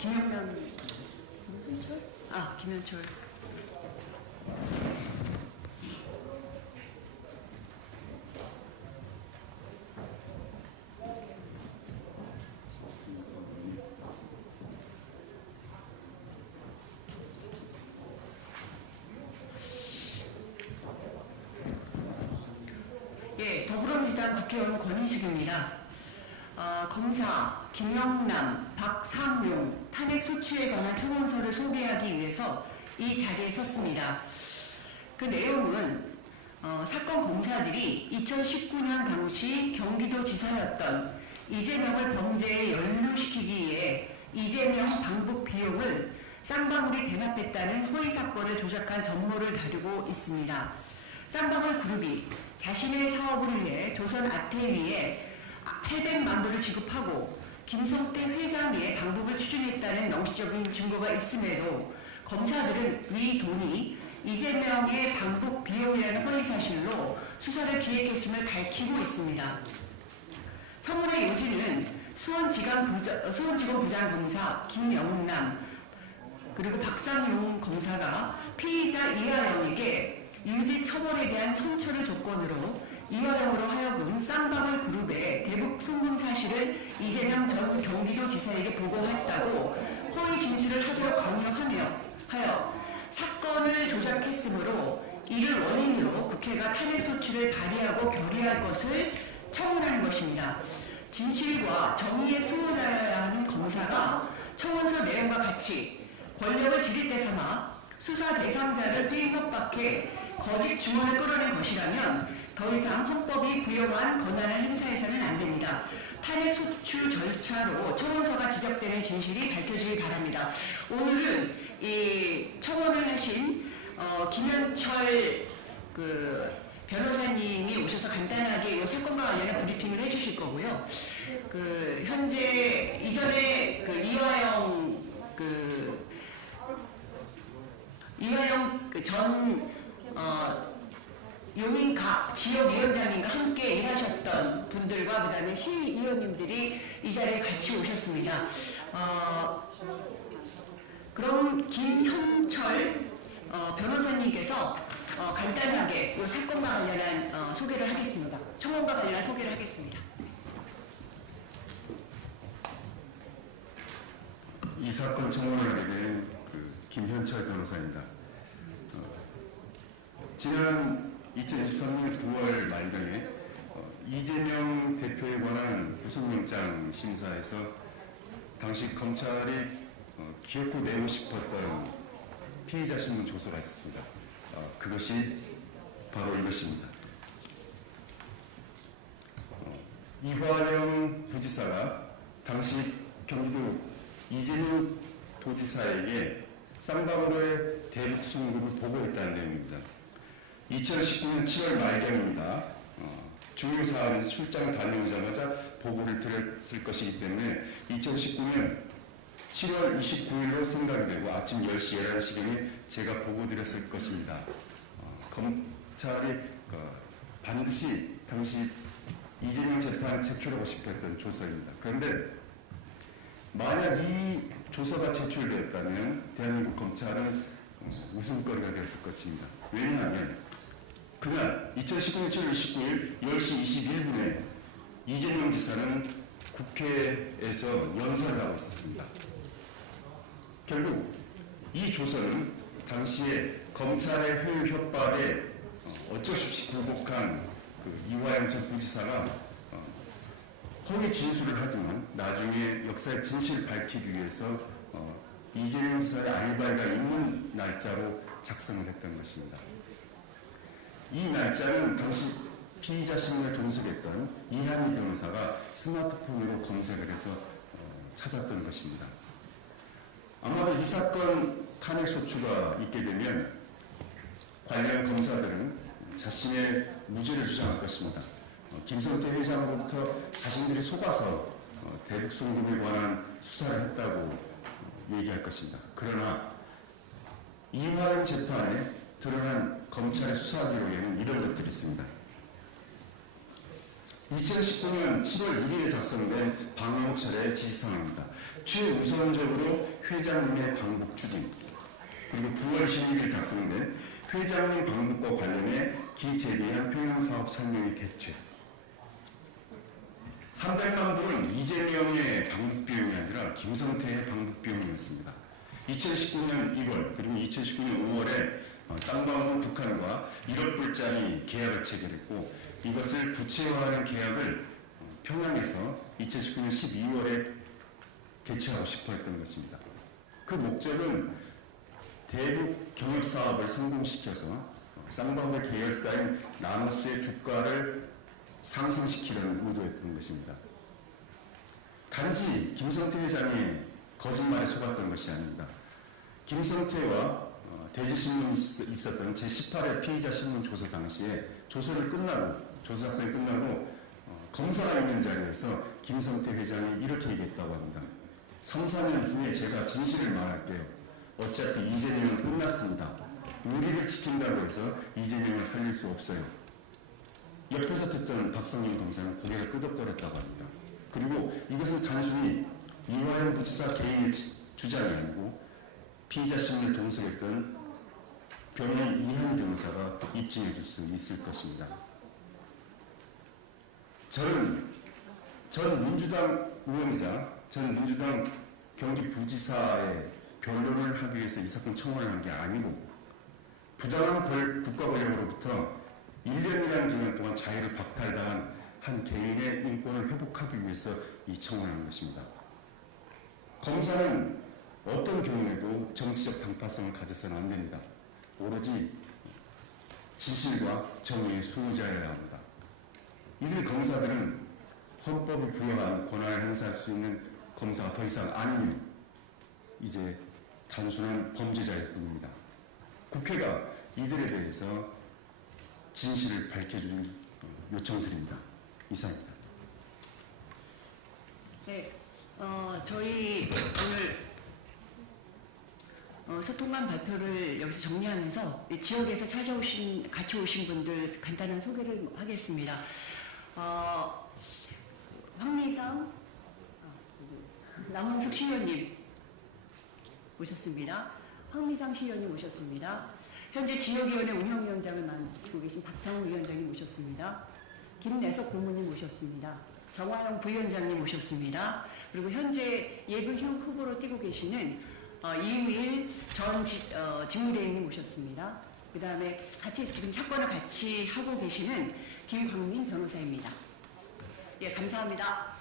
김영남, 김현철. 예, 더불어민주당 국회의원 권인식입니다. 검사 김영남, 박상용 탄핵 소추에 관한 청원서를 소개하기 위해서 이 자리에 섰습니다. 그 내용은 사건 검사들이 2019년 당시 경기도지사였던 이재명을 범죄에 연루시키기 위해 이재명 방북 비용을 쌍방울이 대납했다는 허위 사건을 조작한 전모를 다루고 있습니다. 쌍방울 그룹이 자신의 사업을 위해 조선 아태위에 800만 불을 지급하고 김성태 회장의 방북을 추진했다는 명시적인 증거가 있음에도 검사들은 이 돈이 이재명의 방북 비용이라는 허위 사실로 수사를 기획했음을 밝히고 있습니다. 청문회 요지는 수원지검 부장검사 김영남 그리고 박상용 검사가 피의자 이하영에게 유지 처벌에 대한 청구를 조건으로 이하영으로 하여금 쌍방울 그룹의 대북 송금 사실을 이재명 전 경기도지사에게 보고했다고 허위 진술을 하도록 강요하여 사건을 조작했으므로 이를 원인으로 국회가 탄핵소추를 발의하고 결의할 것을 청원하는 것입니다. 진실과 정의의 수호자여야 하는 검사가 청원서 내용과 같이 권력을 지렛대 삼아 수사 대상자를 회의 협박해 거짓 증언을 끌어낸 것이라면 더 이상 헌법이 부여한 권한을 행사해서는 안 됩니다. 탄핵 소추 절차로 청원서가 지적되는 진실이 밝혀지길 바랍니다. 오늘은 이 청원을 하신 김현철 변호사님이 오셔서 간단하게 이 사건과 관련한 브리핑을 해주실 거고요. 현재 이전에 이화영 전 용인갑 지역위원장님과 함께 일하셨던 분들과 그 다음에 시의원님들이 이 자리에 같이 오셨습니다. 그럼 김현철 변호사님께서 간단하게 이 사건과 관련한 소개를 하겠습니다. 청원과 관련한 소개를 하겠습니다. 이 사건 청원을 하게 된 김현철 변호사입니다. 지난 2023년 9월 말경에 이재명 대표에 관한 구속영장 심사에서 당시 검찰이 기어코 내고 싶었던 피의자 신문 조서가 있었습니다. 그것이 바로 이것입니다. 이화영 부지사가 당시 경기도 이재명 도지사에게 쌍방울의 대북 송금을 보고했다는 내용입니다. 2019년 7월 말경입니다. 중요 사안에서 출장을 다녀오자마자 보고를 드렸을 것이기 때문에 2019년 7월 29일로 생각이 되고 아침 10시, 11시경에 제가 보고 드렸을 것입니다. 검찰이 반드시 당시 이재명 재판에 제출하고 싶어 했던 조서입니다. 그런데 만약 이 조서가 제출되었다면 대한민국 검찰은 웃음거리가 되었을 것입니다. 왜냐하면 그날 2019년 7월 29일 10시 21분에 이재명 지사는 국회에서 연설을 하고 있었습니다. 결국 이 조서는 당시에 검찰의 회유 협박에 어쩔 수 없이 굴복한 이화영 전 부지사가 허위 진술을 하지만 나중에 역사의 진실을 밝히기 위해서 이재명 지사의 알바가 있는 날짜로 작성을 했던 것입니다. 이 날짜는 당시 피의자 신문에 동석했던 이한희 변호사가 스마트폰으로 검색을 해서 찾았던 것입니다. 아마도 이 사건 탄핵 소추가 있게 되면 관련 검사들은 자신의 무죄를 주장할 것입니다. 김성태 회장으로부터 자신들이 속아서 대북 송금에 관한 수사를 했다고 얘기할 것입니다. 그러나 이화영 재판에 드러난 검찰의 수사 기록에는 이런 것들이 있습니다. 2019년 7월 1일에 작성된 방영철의 지시사항입니다. 최우선적으로 회장님의 방북 추진, 그리고 9월 12일 작성된 회장님 방북과 관련해 기재비한 평양사업 설명의 개최. 300만 불은 이재명의 방북 비용이 아니라 김성태의 방북 비용이었습니다. 2019년 2월 그리고 2019년 5월에 쌍방울 북한과 1억 불짜리 계약을 체결했고, 이것을 구체화하는 계약을 평양에서 2019년 12월에 개최하고 싶어 했던 것입니다. 그 목적은 대북 경협 사업을 성공시켜서 쌍방울 계열사인 라모스의 주가를 상승시키려는 의도였던 것입니다. 단지 김성태 회장이 거짓말에 속았던 것이 아닙니다. 김성태와 대지신문이 있었던 제18회 피의자 신문 조서 당시에 조사 작성이 끝나고 검사가 있는 자리에서 김성태 회장이 이렇게 얘기했다고 합니다. 3, 4년 후에 제가 진실을 말할게요. 어차피 이재명은 끝났습니다. 우리를 지킨다고 해서 이재명을 살릴 수 없어요. 옆에서 듣던 박성민 검사는 고개를 끄덕거렸다고 합니다. 그리고 이것은 단순히 이화영 부지사 개인의 주장이 아니고 피의자 신문을 동석했던 변호인 이한 변호사가 입증해 줄 수 있을 것입니다. 저는 전 민주당 의원이자 전 민주당 경기부지사의 변론을 하기 위해서 이 사건 청원을 한 게 아니고, 부당한 국가 권력으로부터 1년이라는 기간 동안 자유를 박탈당한 한 개인의 인권을 회복하기 위해서 이 청원을 한 것입니다. 검사는 어떤 경우에도 정치적 당파성을 가져서는 안 됩니다. 오로지 진실과 정의의 수호자여야 합니다. 이들 검사들은 헌법이 부여한 권한을 행사할 수 있는 검사가 더 이상 아니면 이제 단순한 범죄자일 뿐입니다. 국회가 이들에 대해서 진실을 밝혀주는 요청드립니다. 이상입니다. 네, 저희 오늘 소통관 발표를 여기서 정리하면서 지역에서 같이 오신 분들 간단한 소개를 하겠습니다. 황미상, 남홍석 시의원님 모셨습니다. 황미상 시의원님 모셨습니다. 현재 지역위원회 운영위원장을 맡고 계신 박창훈 위원장님 모셨습니다. 김내석 고문님 모셨습니다. 정화영 부위원장님 모셨습니다. 그리고 현재 예비형 후보로 뛰고 계시는 이우일 전 직무대행님 모셨습니다. 그 다음에 같이 지금 사건을 같이 하고 계시는 김광민 변호사입니다. 예, 감사합니다.